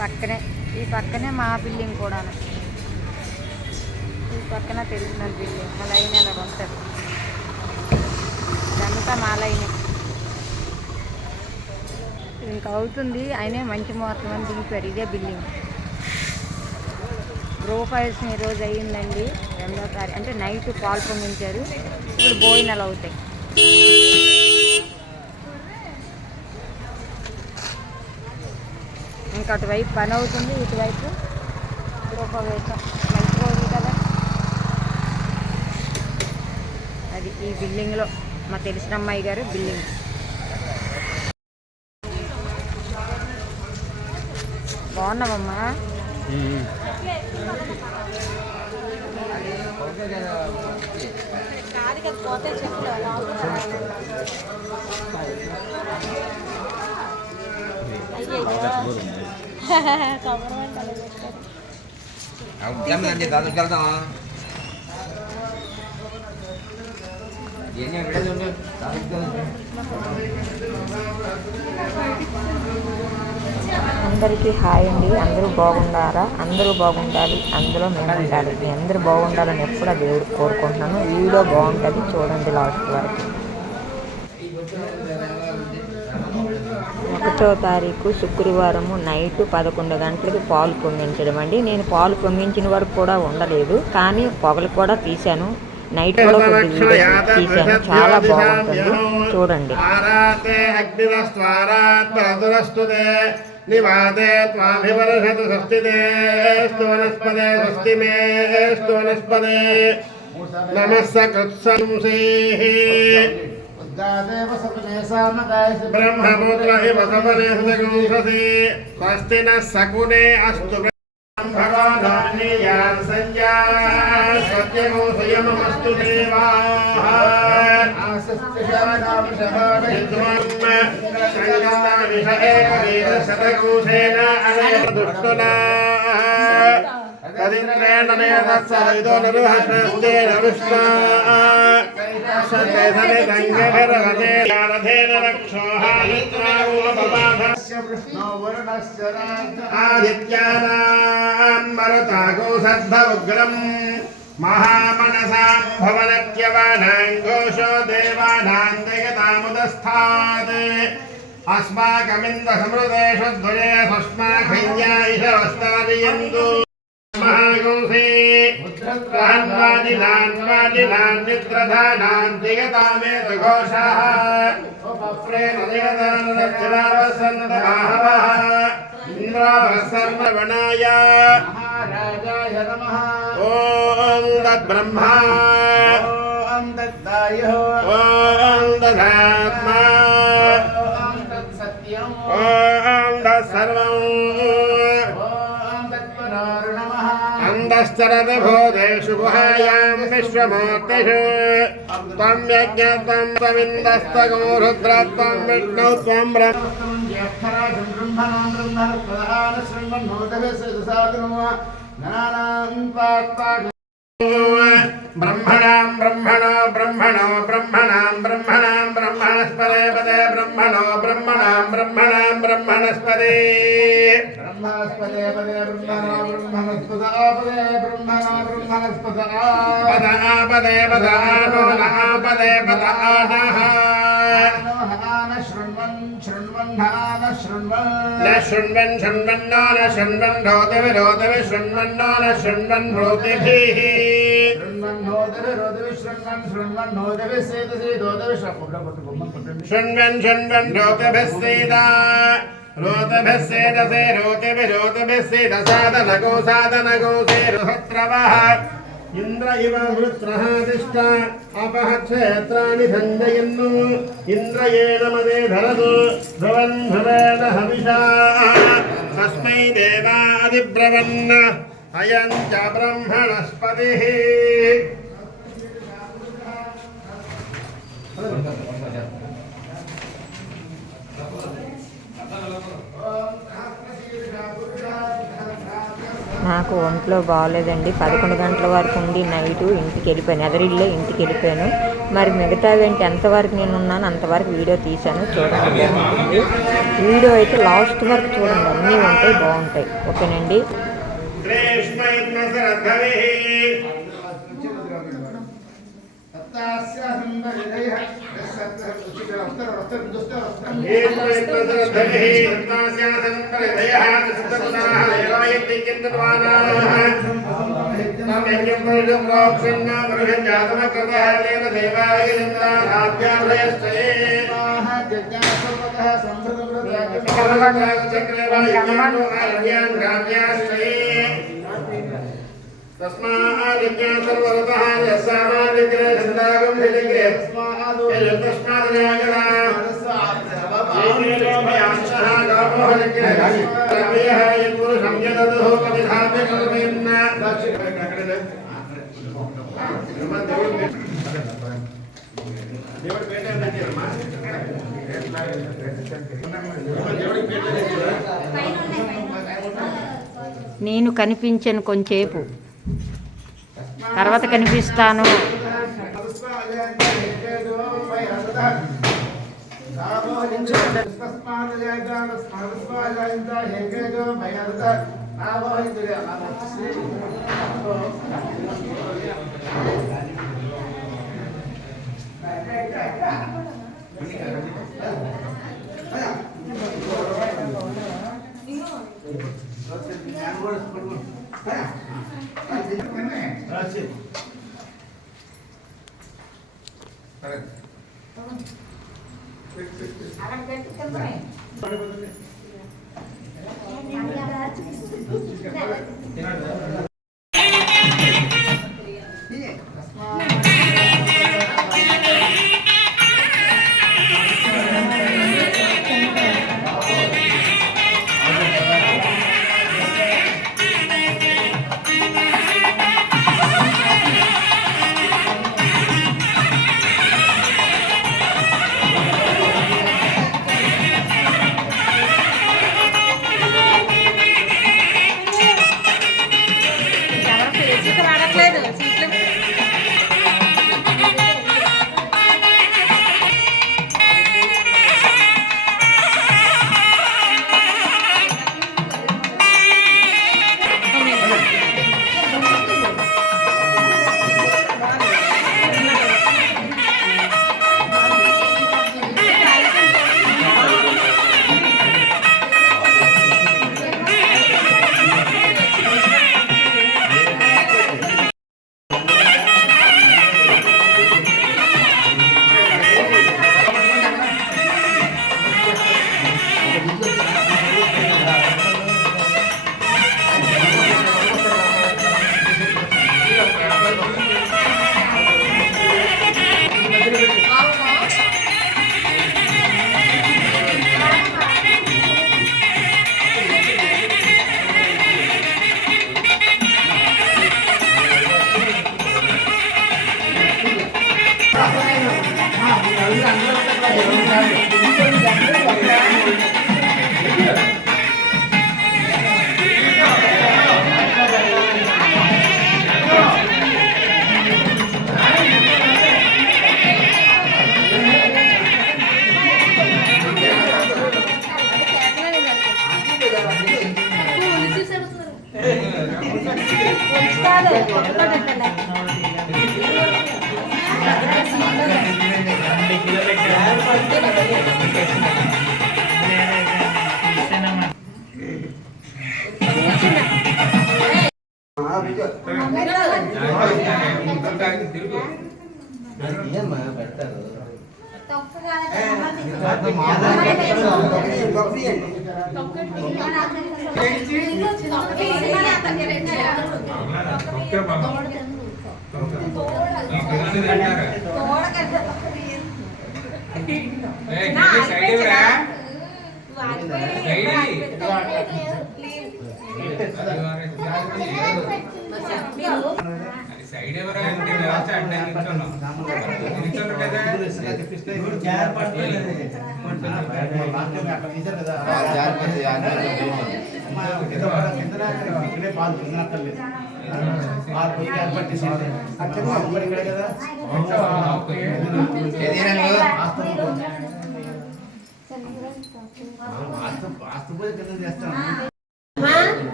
ఈ పక్కనే మా బిల్డింగ్ కూడాను. ఈ పక్కన తెలిసిన బిల్డింగ్ మా లైన్ ఎలా ఉంటుంది, ఇదంతా మా లైన్. ఇంకా అవుతుంది అయినా మంచి మొత్తం అని దిగిపోయారు. ఇదే బిల్డింగ్ ప్రొఫైల్స్ ఈరోజు అయ్యిందండి 2వ తారీఖు, అంటే నైట్ పాలు పొంగించారు. ఇప్పుడు భోజనాలు అవుతాయి. ఇంకా అటువైపు పని అవుతుంది, ఇటువైపు గృహవేశం. మంచి రోజు కదా అది. ఈ బిల్డింగ్లో మా తెలిసిన అమ్మాయి గారు బిల్డింగ్. బాగున్నావమ్మా? అందరికీ హాయ్ అండి. అందరూ బాగుండారా? అందరూ బాగుండాలి, అందులో మేము ఉండాలి. మీ అందరూ బాగుండాలని ఎప్పుడూ దేవుడు కోరుకుంటున్నాను. వీడియో బాగుంటుంది, చూడండి లాస్ట్ వరకు. 1వ తారీఖు శుక్రవారము నైట్ 11 గంటలకి పాలు పొంగించడం అండి. నేను పాలు పొంగించిన వరకు కూడా ఉండలేదు, కానీ పొగలు కూడా తీశాను. నైట్ కూడా కొద్ది వీడియో తీశాను, చాలా బాగుంటుంది, చూడండి. నివాదే త్వాభివర్షతు స్వస్తిదే స్తోనస్పదే స్వస్తి మే స్తోనస్పదే నమస్స కృత్సంసేః బ్రహ్మపుత్ర ఇవ సపనే సగుంససి స్వస్తి నః సకునే అస్తు భగవానాన్యాన్ సంజా సత్యమో సంయమమస్తు దేవాః శతకోశేన అనయదుష్టునా తదింద్రేణ నేతస్సరిదో నరుహస్నేన విష్ణా సతేసనిదంగభిర్హతే యారథేన రక్షోహామిత్రావోపబాధస్య కృష్ణో వరుణస్య ఆదిత్యానాం మరుతాగో సద్ధవుగ్రం మహామనసాం భవనత్యవానాం ఘోషో దేవానాం దయతాముదస్థాత్ అస్మాకమింద సమృదేషు ద్వయే సస్మాఖయ్యా ఇషవస్తారియందు మహాగోసే ప్రహన్వాదినాన్వాదినాన్ నిద్రధానాన్ దిగతామేత ఘోషాః ఉపప్రేణ దిగతానరక్షరావసన్నతమాహవః ఇంద్రావసర్వణాయ మహారాజాయ నమః. ఓం తద్బ్రహ్మా ఓం తద్వాయుః ఓం తదాత్మా ఓం తత్సత్యం ఓం తత్సర్వం ఓం తత్పరారు నమః. అందశ్చరతి భూతేషు గుహాయాం విశ్వమూర్తిషు త్వం యజ్ఞత్వం త్వమిందస్తగో రుద్రత్వం విష్ణు త్వం బ్రహ్మణాం బ్రహ్మణో బ్రహ్మణో బ్రహ్మణాం బ్రహ్మణాం బ్రహ్మణస్పదే పదే బ్రహ్మణో బ్రహ్మణాం బ్రహ్మణాం బ్రహ్మణస్పదే బ్రహ్మణస్పదే పదే బ్రహ్మణో బ్రహ్మణస్పద ఆపదే బ్రహ్మణో బ్రహ్మణస్పద పద ఆపదే పద ఆనో ఆపదే పద ఆనః శృణ్వన్ శృణ్వన్నో న శృణ్వన్ రోదవి రోదవి శృణ్వన్నో న శృణ్వన్ రోదిభిః శృణ్వన్ రోదవి రోదవి శృణ్వన్ శృణ్వన్ రోదవి సేదసి రోదవి శృణ్వన్ శృణ్వన్ రోదభిః సేదా రోదభిః సేదసే రోదవి రోదభిః సేదసాదనగో సాదనగో సేరుహత్రవః ఇంద్ర ఇవ వృత్రః తిష్ట అపః క్షేత్రాణి సంజయన్ను ఇంద్రయేణ మదే ధరతు ధ్రువన్ ధ్రువేణ హవిషా తస్మై దేవాదిబ్రవన్న అయం చ బ్రహ్మణస్పతిః. నాకు ఒంట్లో బాగోలేదండి. 11 గంటల వరకు ఉండి నైటు ఇంటికి వెళ్ళిపోయాను. ఎదరిల్లే ఇంటికి వెళ్ళిపోయాను. మరి మిగతావి ఏంటి ఎంతవరకు నేను ఉన్నాను అంతవరకు వీడియో తీశాను, చూడండి బాగుంటుంది. వీడియో అయితే లాస్ట్ వరకు చూడండి, అన్నీ ఉంటాయి, బాగుంటాయి. ఓకేనండి. నేను కనిపించను కొంచెంసేపు, తర్వాత కనిపిస్తాను.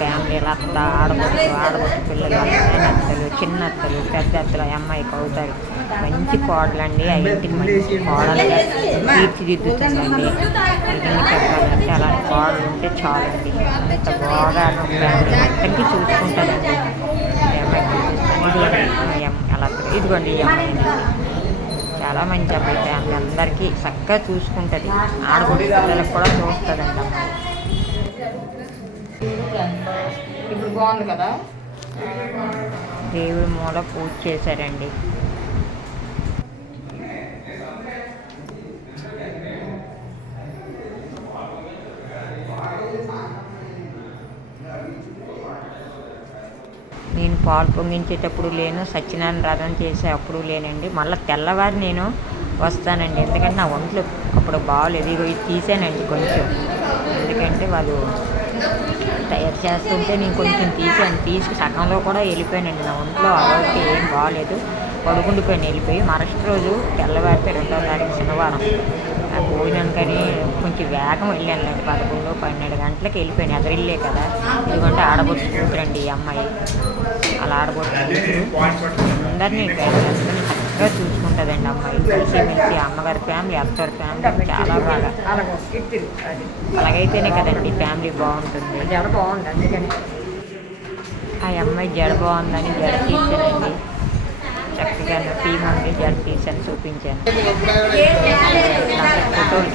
ఫ్యామిలీ అత్త ఆడబొట్టు పిల్లలు అత్తలు చిన్న అత్తలు పెద్ద అత్తలు అమ్మాయి కవుతారు మంచి కోడలండి ఆ ఇంటికి మంచి కోడలుగా తీర్చిదిద్దుతుందండి. నిజంగా చెప్పాలంటే అలాంటి కోడలు ఉంటే చాలండి. అంత బాగా ఫ్యామిలీ మొత్తానికి చూసుకుంటుందండి. ఈ అమ్మాయి చూపిస్తాను అలా ఇదిగోండి ఈ అమ్మాయి చాలా మంచి అమ్మాయి. ఫ్యామిలీ అందరికీ చక్కగా చూసుకుంటుంది. ఆడబొట్టు పిల్లలకు కూడా చూస్తుందండి అమ్మాయి. ఇప్పుడు బాగుంది కదా. దేవుడి మూల పూజ చేశారండి. నేను పాలు పొంగించేటప్పుడు లేను, సత్యనారాయణ వ్రతం చేసే అప్పుడు లేనండి. మళ్ళీ తెల్లవారి నేను వస్తానండి. ఎందుకంటే నా ఒంట్లో అప్పుడు బాగోలేదు. ఇగో ఇది తీసానండి కొంచెం, ఎందుకంటే వాళ్ళు తయారు చేస్తుంటే నేను కొంచెం తీసి సగంలో కూడా వెళ్ళిపోయానండి. నా ఒంట్లో ఆరోగ్యం ఏం బాగోలేదు, పడుకుండిపోయాను వెళ్ళిపోయి. మరుసటి రోజు తెల్లవారితే 2వ తారీఖు శనివారం భోజనానికని కొంచెం వేగం వెళ్ళాను. 11, 12 గంటలకు వెళ్ళిపోయాను. ఎదురిల్లే కదా. ఎందుకంటే ఆడబొట్టు కూతురండి ఈ అమ్మాయి. అలా ఆడబొట్టు అందరినీ చక్కగా చూసుకుంటుందండి అమ్మాయి. కలిసిమెలిసి అమ్మగారి ఫ్యామిలీ, అత్తగారి ఫ్యామిలీ చాలా బాగా. అలాగైతేనే కదండి ఫ్యామిలీ బాగుంటుంది. జడ బాగుంది అందుకని. ఆ అమ్మాయి జడ బాగుందని జడ తీసానండి. చక్కగా తీమంది జడ తీసాను, చూపించాను. ఫోటోలు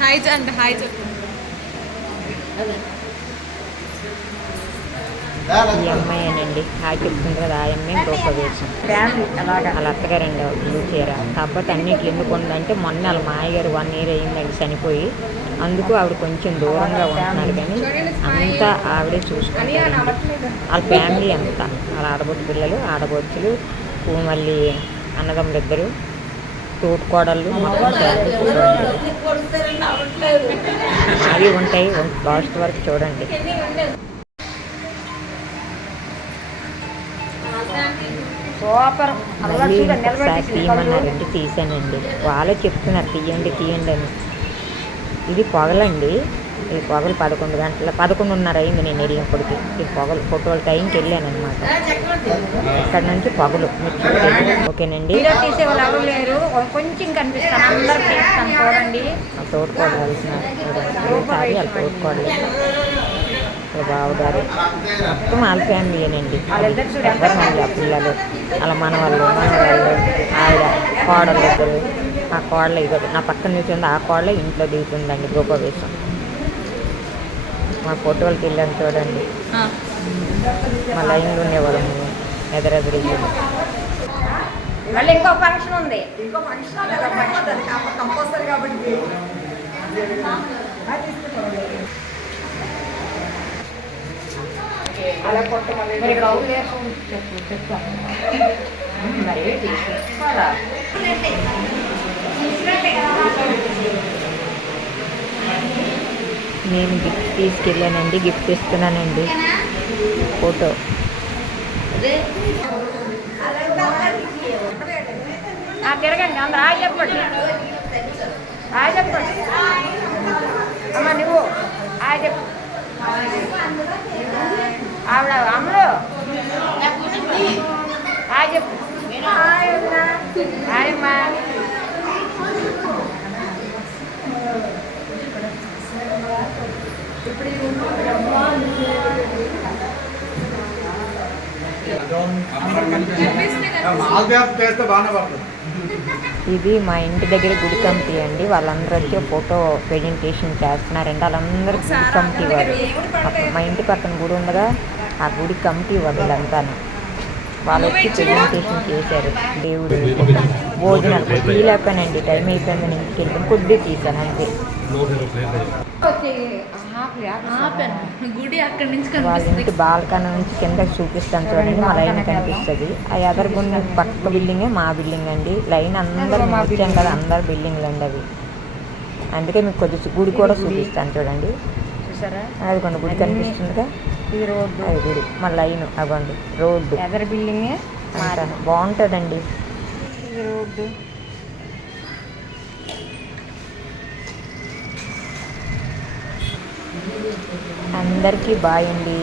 హాయ్ అండి. హాయ్ చెప్పు. ఈ అమ్మాయినండి హాయ్ చెప్తుంది కదా. ఆ అమ్మాయి గృహప్రవేశం వాళ్ళ అత్తగారండి బ్లూ చీర. కాకపోతే అన్నింటిలో ఎందుకు ఉందంటే మొన్న వాళ్ళ మాయగారు 1 year అయిందండి చనిపోయి. అందుకు ఆవిడ కొంచెం దూరంగా ఉంటున్నారు, కానీ అంతా ఆవిడే చూసుకుంటారండి. వాళ్ళ ఫ్యామిలీ అంతా వాళ్ళ ఆడబొట్టు పిల్లలు, ఆడబొచ్చులు, మళ్ళీ అన్నదమ్ములు ఇద్దరు, తోటికోడళ్ళు మొత్తం అవి ఉంటాయి. లాస్ట్ వరకు చూడండి. సూపర్. తీయమన్నారండి, తీసానండి. వాళ్ళే చెప్తున్నారు తీయండి అని. ఇది పొగలండి. ఈ పొగలు 11:30 అయింది నేను వెళ్ళినప్పటికి. ఈ పొగలు ఫోటోల టైంకి వెళ్ళాను అనమాట. ఇక్కడ నుంచి పొగలు ఓకేనండి. తీసే వాళ్ళు ఎవరు లేరు, కొంచెం కనిపిస్తాను. అందరూ తీస్తాను చూడండి. తోడుకోవడం వెళ్తున్నారు వాళ్ళు తోడుకోవడం బావుగారు మొత్తం వాళ్ళ ఫ్యామిలీనండి. ఎవరు ఆ పిల్లలు అలా మనవాళ్ళు ఆవిడ కోడలు ఇద్దరు. ఆ కోడలు ఇద్దరు నా పక్కన నిల్చుంది. ఆ కోడలు ఇంట్లో దిగుతుందండి గృహప్రవేశం. మా ఫోటోలకి వెళ్ళాను చూడండి. మా లైన్లో ఉండేవాళ్ళము ఎదురెదురు. మళ్ళీ ఇంకో ఫంక్షన్ ఉంది. అలా కొట్టమని నేను గిఫ్ట్ తీసుకెళ్ళానండి. గిఫ్ట్ ఇస్తున్నానండి. ఫోటో తిరగండి అందరూ. హాయ్ చెప్పండి. హాయ్ చెప్పండి అమ్మ. నువ్వు హాయ్ చెప్పు. ఆవిడ అమ్మలు హాయ్ చెప్పు. హాయ్ అమ్మా. ఇది మా ఇంటి దగ్గర గుడి కమిటీ అండి. వాళ్ళందరూ వచ్చి ఫోటో ప్రెజెంటేషన్ చేస్తున్నారండి. వాళ్ళందరూ గుడి కమిటీ వాళ్ళు. మా ఇంటి పక్కన గుడి ఉందిగా, ఆ గుడి కమిటీ వాళ్ళంతా వాళ్ళు వచ్చి ప్రెజెంటేషన్ చేశారు. దేవుడు భోజనాలు తీయలేకపోయానండి, టైం అయిపోయిందని ఇంటికి వెళ్ళి కొద్దిగా తీశాను అంతే. గుడి అక్కడి నుంచి వాళ్ళ ఇంటి బాల్కనీ నుంచి కింద చూపిస్తాను చూడండి, మా లైన్ కనిపిస్తుంది. ఆ ఎదరుగుండి పక్క బిల్డింగే మా బిల్డింగ్ అండి. లైన్ అందరు వచ్చాం కదా, అందరు బిల్డింగ్లు అండి అవి. అందుకే మీకు కొద్దిగా గుడి కూడా చూపిస్తాను చూడండి. చూసారా, అదిగోండి గుడి కనిపిస్తుందిగా, ఈ రోడ్డు అది గుడి. మా లైన్ అవ్వండి రోడ్డు ఎదర బిల్డింగే బాగుంటుందండి. ఇది రోడ్డు. అందరికీ బాయ్ అండి.